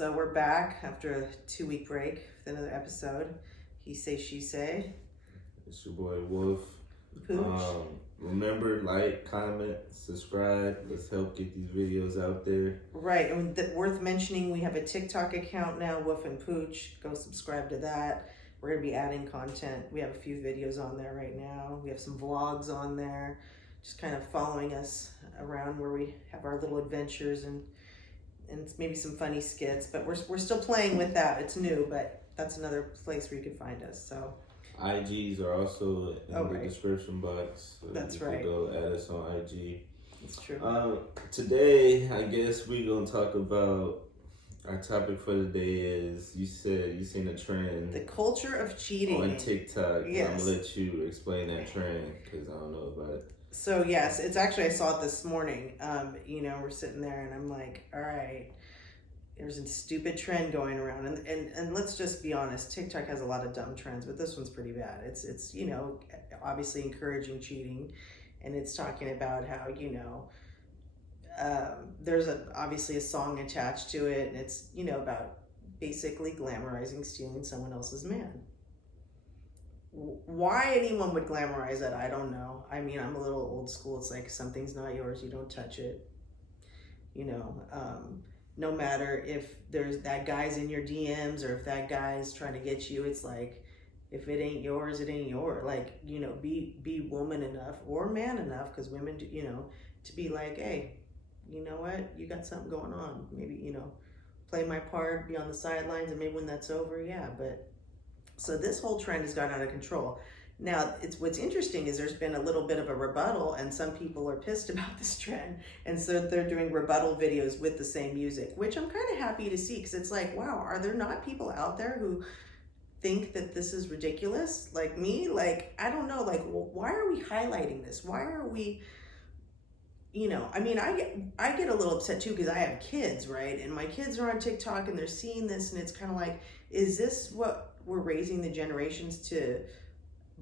So we're back after a 2-week break with another episode. He say, she say. It's your boy Wolf. Pooch. Remember, like, comment, subscribe. Let's help get these videos out there. Right, and worth mentioning, we have a TikTok account now, Wolf&Pooch. Go subscribe to that. We're gonna be adding content. We have a few videos on there right now. We have some vlogs on there. Just kind of following us around where we have our little adventures and maybe some funny skits, but we're still playing with that. It's new, but that's another place where you can find us. So IGs are also in the description box. So that's you right. can go add us on IG. It's true. Today, I guess we're gonna talk about our topic for the day is you seen a trend. The culture of cheating on TikTok. Yes. I'm gonna let you explain that trend because I don't know about it. So yes, it's actually, I saw it this morning. We're sitting there and I'm like, all right, there's a stupid trend going around. And let's just be honest, TikTok has a lot of dumb trends, but this one's pretty bad. It's obviously encouraging cheating. And it's talking about how, there's obviously a song attached to it. And it's, about basically glamorizing stealing someone else's man. Why anyone would glamorize that, I don't know. I mean, I'm a little old school. It's like, something's not yours, you don't touch it. No matter if there's that guy's in your DMs or if that guy's trying to get you, it's like, if it ain't yours, it ain't yours. Like, be woman enough or man enough, because women do, to be like, hey, you know what, you got something going on. Maybe, play my part, be on the sidelines, and maybe when that's over, yeah, but. So this whole trend has gone out of control. Now, what's interesting is there's been a little bit of a rebuttal, and some people are pissed about this trend, and so they're doing rebuttal videos with the same music, which I'm kind of happy to see, because it's like, wow, are there not people out there who think that this is ridiculous? Like me? Like, I don't know, like, well, why are we highlighting this? Why are we, I get a little upset too, because I have kids, right? And my kids are on TikTok and they're seeing this, and it's kind of like, is this what we're raising the generations to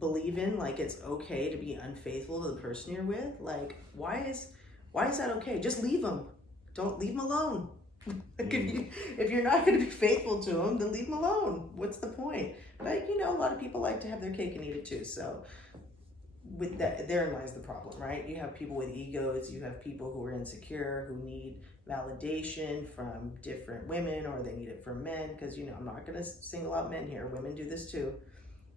believe in? Like, it's okay to be unfaithful to the person you're with? Like, why is that okay? Just leave them. Don't leave them alone. Like, if you're not going to be faithful to them, then leave them alone. What's the point? But a lot of people like to have their cake and eat it too. So with that, therein lies the problem, right? You have people with egos, you have people who are insecure, who need validation from different women, or they need it from men, because I'm not going to single out men here. Women do this too.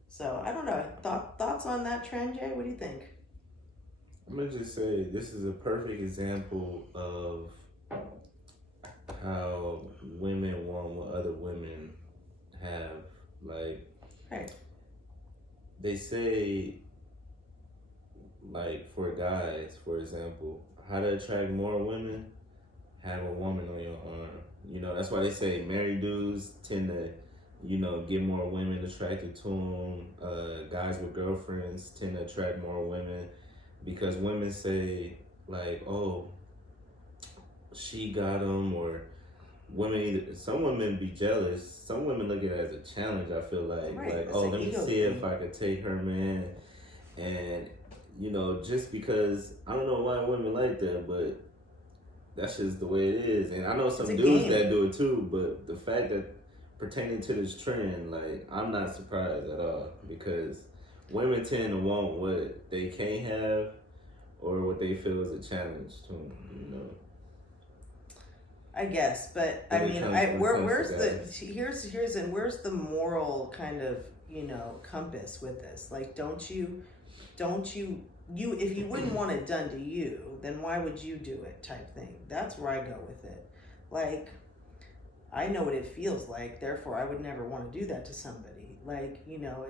So I don't know. Thoughts on that trend, Jay? What do you think? I'm gonna just say this is a perfect example of how women want what other women have. Like, right. They say, like, for guys, for example, how to attract more women, have a woman on your arm. That's why they say married dudes tend to, get more women attracted to them. Guys with girlfriends tend to attract more women, because women say, like, oh, she got them, or some women be jealous. Some women look at it as a challenge, I feel like. Right. Like, oh, let me see if I could take her man. And, just because, I don't know why women like that, but that's just the way it is. And I know some dudes that do it too, but the fact that pertaining to this trend, like, I'm not surprised at all, because women tend to want what they can't have or what they feel is a challenge to them, I guess, but I mean, where's the moral kind of, compass with this? Like, don't you, if you wouldn't want it done to you, then why would you do it, type thing? That's where I go with it. Like, I know what it feels like, therefore I would never want to do that to somebody. Like,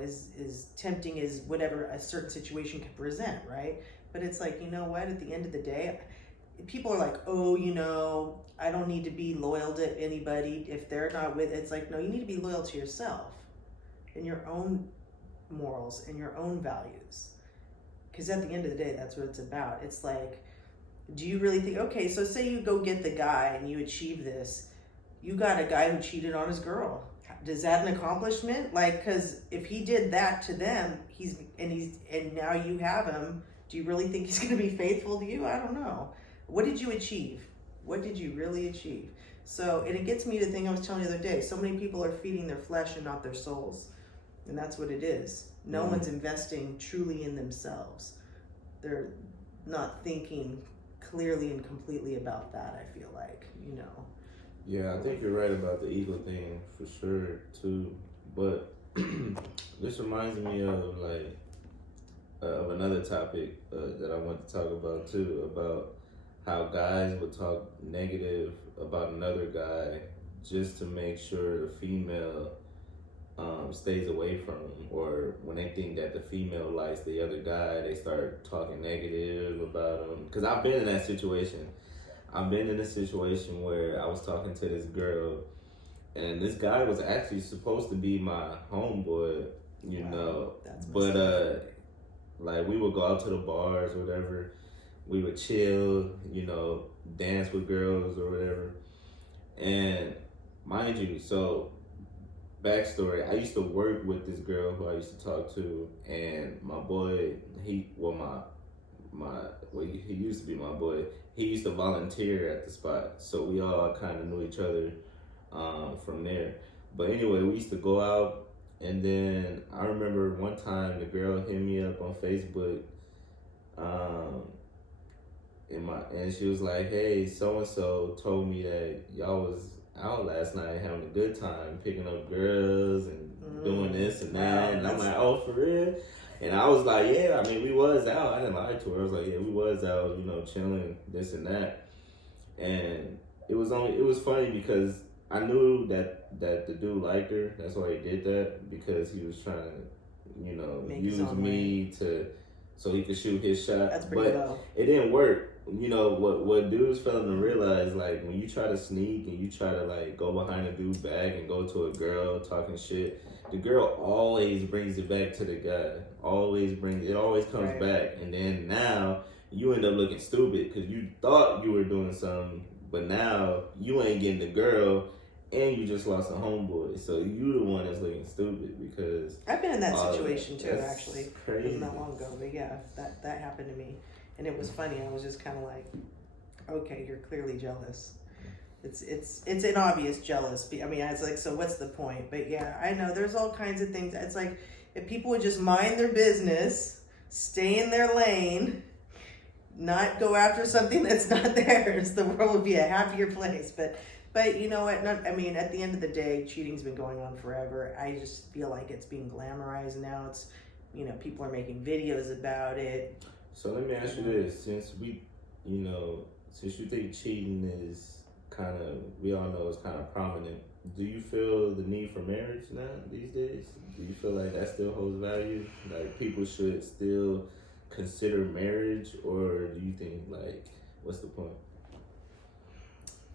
as tempting as whatever a certain situation can present, right? But it's like, what, at the end of the day, people are like, oh, I don't need to be loyal to anybody if they're not with, it's like, no, you need to be loyal to yourself and your own morals and your own values. Because at the end of the day, that's what it's about. It's like, do you really think, okay, so say you go get the guy and you achieve this, you got a guy who cheated on his girl. Is that an accomplishment? Like, because if he did that to them, and now you have him, do you really think he's going to be faithful to you? I don't know. What did you achieve? What did you really achieve? So, and it gets me to the thing I was telling you the other day. So many people are feeding their flesh and not their souls. And that's what it is. No one's investing truly in themselves. They're not thinking clearly and completely about that, I feel like, you know. Yeah, I think you're right about the ego thing for sure too. But this reminds me of like of another topic that I want to talk about too, about how guys would talk negative about another guy just to make sure the female stays away from him, or when they think that the female likes the other guy, they start talking negative about him. Because I've been in that situation. I've been in a situation where I was talking to this girl, and this guy was actually supposed to be my homeboy, you know, but like we would go out to the bars or whatever, we would chill, you know, dance with girls or whatever, and mind you, so backstory, I used to work with this girl who I used to talk to, and my boy, he used to be my boy. He used to volunteer at the spot, so we all kind of knew each other from there. But anyway, we used to go out, and then I remember one time the girl hit me up on Facebook, and she was like, "Hey, so and so told me that y'all was out last night having a good time, picking up girls and doing this and that." And I'm like, "Oh, for real?" And I was like, "Yeah, I mean, we was out." I didn't lie to her. I was like, "Yeah, we was out, you know, chilling, this and that." And it was funny because I knew that the dude liked her. That's why he did that, because he was trying to, you know, use me so he could shoot his shot. That's pretty low. It didn't work. You know, what dudes failing to realize, like, when you try to sneak and you try to, like, go behind a dude's back and go to a girl talking shit, the girl always brings it back to the guy. It always comes back. And then now you end up looking stupid because you thought you were doing something, but now you ain't getting the girl and you just lost a homeboy. So you the one that's looking stupid because... I've been in that situation too, actually. Crazy. It wasn't that long ago, but yeah, that happened to me. And it was funny. I was just kind of like, okay, you're clearly jealous. It's an obvious jealous. I mean, it's like, so what's the point? But yeah, I know there's all kinds of things. It's like, if people would just mind their business, stay in their lane, not go after something that's not theirs, the world would be a happier place. But you know what? I mean, at the end of the day, cheating's been going on forever. I just feel like it's being glamorized now. It's, you know, people are making videos about it. So let me ask you this: since you think cheating is kind of, we all know it's kind of prominent, do you feel the need for marriage now these days? Do you feel like that still holds value? Like people should still consider marriage, or do you think like, what's the point?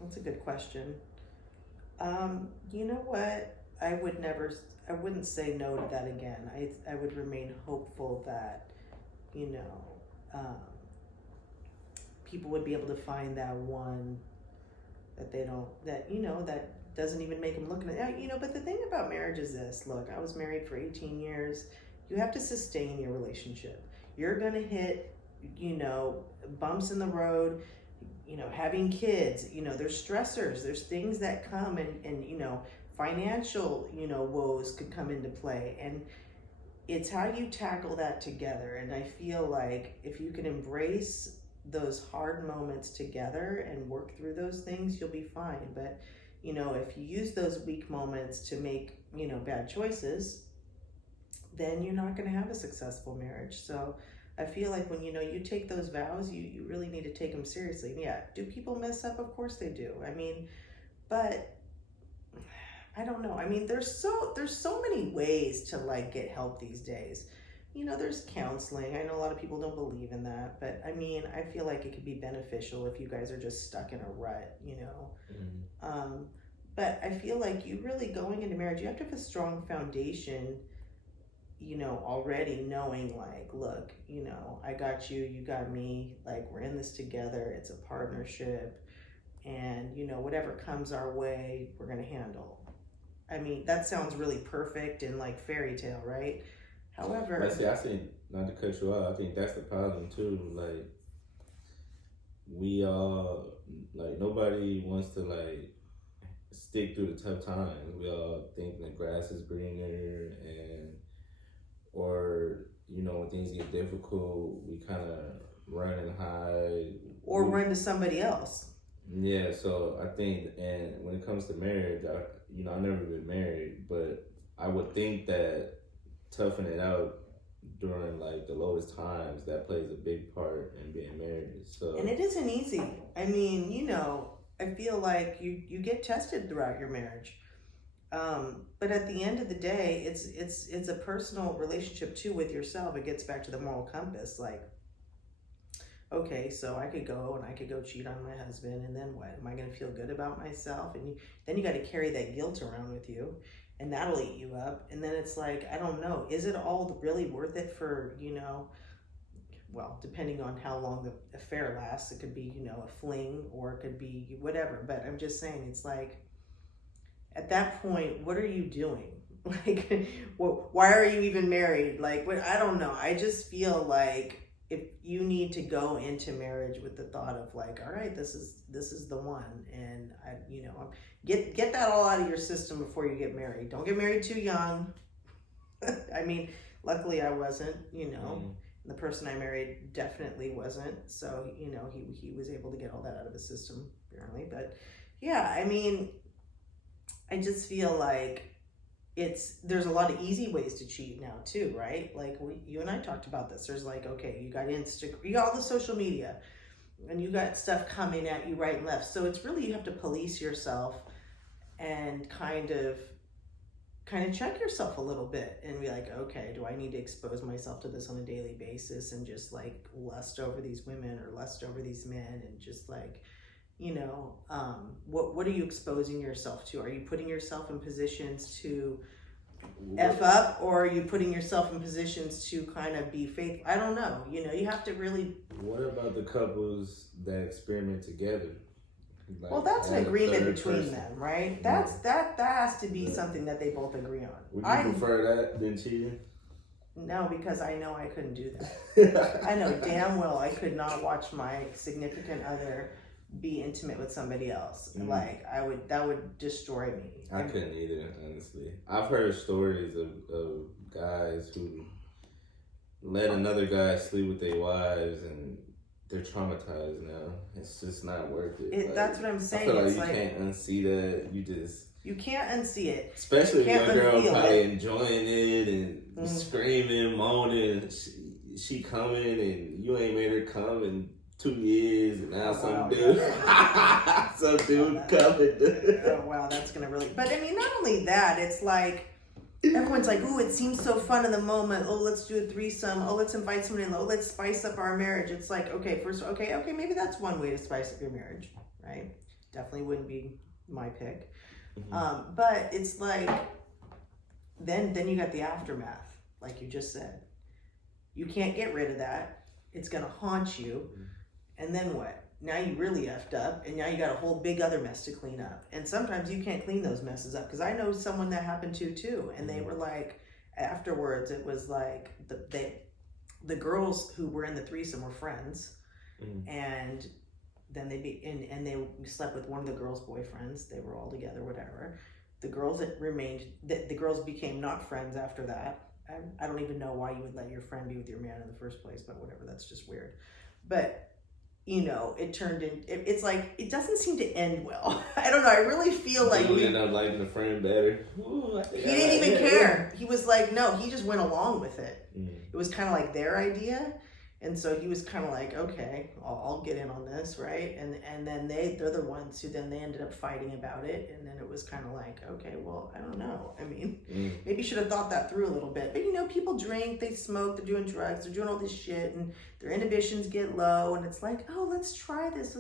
That's a good question. You know what? I wouldn't say no to that again. I would remain hopeful that, you know, people would be able to find that one that that doesn't even make them look at it. You know, but the thing about marriage is this. Look, I was married for 18 years. You have to sustain your relationship. You're going to hit, you know, bumps in the road, you know, having kids, you know, there's stressors, there's things that come and you know, financial, you know, woes could come into play. And it's how you tackle that together. And I feel like if you can embrace those hard moments together and work through those things, you'll be fine. But, you know, if you use those weak moments to make, you know, bad choices, then you're not going to have a successful marriage. So I feel like when, you know, you take those vows, you really need to take them seriously. Yeah, do people mess up? Of course they do. I mean, but I don't know. I mean, there's so many ways to like get help these days. You know, there's counseling. I know a lot of people don't believe in that, but I mean, I feel like it could be beneficial if you guys are just stuck in a rut, you know. Mm-hmm. But I feel like you really going into marriage, you have to have a strong foundation, you know, already knowing like, look, you know, I got you, you got me, like we're in this together. It's a partnership, and you know, whatever comes our way, we're going to handle. I mean, that sounds really perfect and like fairy tale, right? However, I think, not to cut you off, I think that's the problem too. Like, we all, like, nobody wants to like stick through the tough times. We all think the grass is greener, or when things get difficult, we kind of run and hide. Or run to somebody else. Yeah, so I think, and when it comes to marriage, I've never been married, but I would think that toughing it out during like the lowest times, that plays a big part in being married. So, and it isn't easy. I mean, I feel like you get tested throughout your marriage. But at the end of the day, it's a personal relationship too with yourself. It gets back to the moral compass. Like, okay, so I could go cheat on my husband, and then what? Am I going to feel good about myself? And then you got to carry that guilt around with you, and that'll eat you up. And then it's like, I don't know, is it all really worth it for, well, depending on how long the affair lasts, it could be, a fling, or it could be whatever. But I'm just saying, it's like, at that point, what are you doing? Like, why are you even married? Like, I don't know. I just feel like if you need to go into marriage with the thought of like, all right, this is the one, and get that all out of your system before you get married. Don't get married too young. I mean, luckily I wasn't, The person I married definitely wasn't. So, he was able to get all that out of his system, apparently. But yeah, I mean, I just feel like there's a lot of easy ways to cheat now too, right? Like you and I talked about this. There's like, okay, you got you got all the social media, and you got stuff coming at you right and left. So it's really, you have to police yourself and kind of check yourself a little bit and be like, okay, do I need to expose myself to this on a daily basis and just like lust over these women or lust over these men, and just like, what are you exposing yourself to? Are you putting yourself in positions to F up, or are you putting yourself in positions to kind of be faithful? I don't know. You have to really... What about the couples that experiment together? Like, well, that's an agreement between them, right? That has to be something that they both agree on. Would you prefer that than cheating? No, because I know I couldn't do that. I know damn well I could not watch my significant other be intimate with somebody else. Like, that would destroy me. I couldn't either, honestly. I've heard stories of guys who let another guy sleep with their wives, and they're traumatized now. It's just not worth it. That's what I'm saying. I feel like you can't unsee that. You can't unsee it. Especially if your girl probably enjoying it and screaming, moaning. She coming, and you ain't made her come in 2 years, and now some dude coming. Oh wow, that's gonna really. But I mean, not only that, it's like everyone's like, "Ooh, it seems so fun in the moment. Oh, let's do a threesome. Oh, let's invite someone in. Oh, let's spice up our marriage." It's like, okay, maybe that's one way to spice up your marriage, right? Definitely wouldn't be my pick. Mm-hmm. But it's like, then you got the aftermath, like you just said. You can't get rid of that. It's gonna haunt you. Mm-hmm. And then what? Now you really effed up, and now you got a whole big other mess to clean up. And sometimes you can't clean those messes up, because I know someone that happened to too, and they were like, afterwards, it was like the girls who were in the threesome were friends, and then they slept with one of the girls' boyfriends. They were all together, whatever. The girls the girls became not friends after that. I don't even know why you would let your friend be with your man in the first place, but whatever. That's just weird. But it turned in. It's like, it doesn't seem to end well. I don't know. I really feel like you end up liking the friend better. Ooh, he didn't even care. He was like, no. He just went along with it. It was kind of like their idea, and so he was kind of like, okay, I'll get in on this, right? And then they're the ones who then they ended up fighting about it, and then it was kind of like, okay, well, I don't know. I mean, maybe you should have thought that through a little bit. But people drink, they smoke, they're doing drugs, they're doing all this shit, and their inhibitions get low, and it's like, oh, let's try this.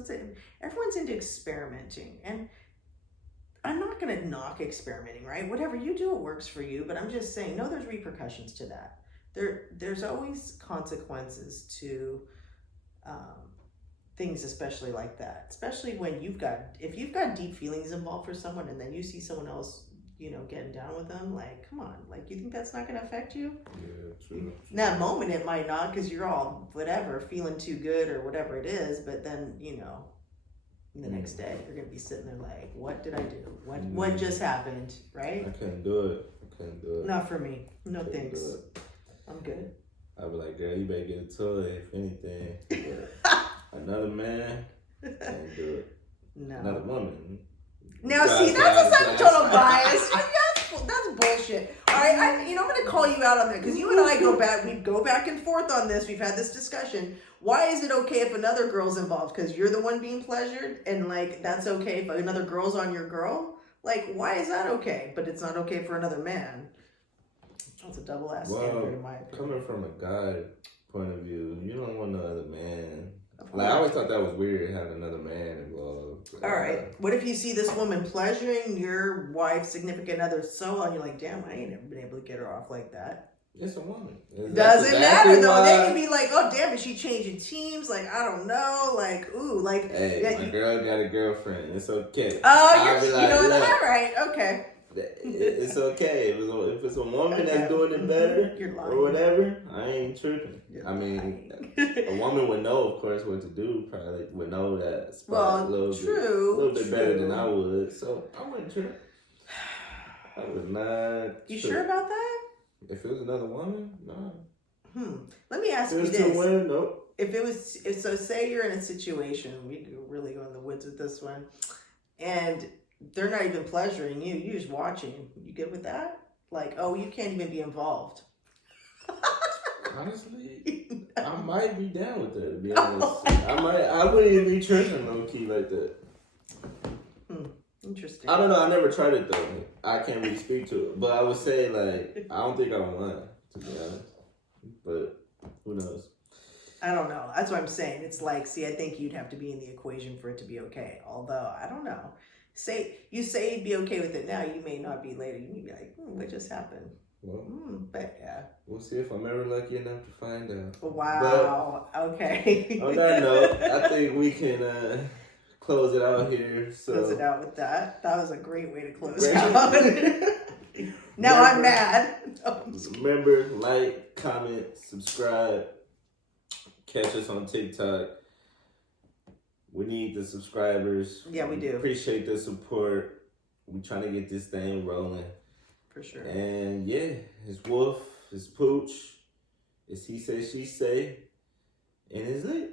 Everyone's into experimenting, and I'm not going to knock experimenting, right? Whatever you do, it works for you, but I'm just saying, no, there's repercussions to that. There's always consequences to things, especially like that. Especially when if you've got deep feelings involved for someone, and then you see someone else, getting down with them, like, come on, like, you think that's not going to affect you? Yeah, true. In that moment, it might not, because you're all whatever, feeling too good or whatever it is. But then, And the next day, you're gonna be sitting there like, what did I do? What just happened? Right? I couldn't do it. Not for me. No thanks. I'm good. I'd be like, girl, you better get a toy, if anything. Another man, can't do it. No. Another woman. Now, see, that's a certain total bias. That's bullshit. All right, I'm going to call you out on that because you and I we go back and forth on this. We've had this discussion. Why is it okay if another girl's involved? Because you're the one being pleasured, and like that's okay if another girl's on your girl. Like, why is that okay? But it's not okay for another man. That's a double-ass standard in my opinion. Coming from a guy point of view, you don't want no other man. Like, I always thought that was weird having another man involved. All right. What if you see this woman pleasuring your wife, significant other so on? You're like, damn, I ain't never been able to get her off like that. It's a woman. Doesn't matter though. They can be like, oh damn, is she changing teams? Like, I don't know. Like, ooh, like. Hey, my girl got a girlfriend. It's okay. Oh, you know that, right? Okay. It's okay if it's a woman that's doing it better or whatever. I ain't tripping. I mean, a woman would know, of course, what to do. Probably would know that spot a little bit better than I would. So I wouldn't trip. I would not. You sure about that? If it was another woman, no. Let me ask you this. If it was two women, nope. So say you're in a situation, we could really go in the woods with this one, and they're not even pleasuring you, you're just watching. You good with that? Like, oh, you can't even be involved. Honestly, I might be down with that, to be honest. I wouldn't even be tripping low key like that. Interesting. I don't know, I never tried it though. I can't really speak to it. But I would say, like, I don't think I would want, to be honest. But who knows? I don't know. That's what I'm saying. It's like, see, I think you'd have to be in the equation for it to be okay. Although, I don't know. You say you'd be okay with it now, you may not be later. You may be like, what just happened? Well, but yeah. We'll see if I'm ever lucky enough to find out. Wow. But okay. On that note, I think we can close it out here. So. Close it out with that. That was a great way to close out. Now I'm mad. Remember, like, comment, subscribe. Catch us on TikTok. We need the subscribers. Yeah, we do. Appreciate the support. We're trying to get this thing rolling. For sure. And yeah, it's Wolf, it's Pooch, it's He Say, She Say, and it's lit.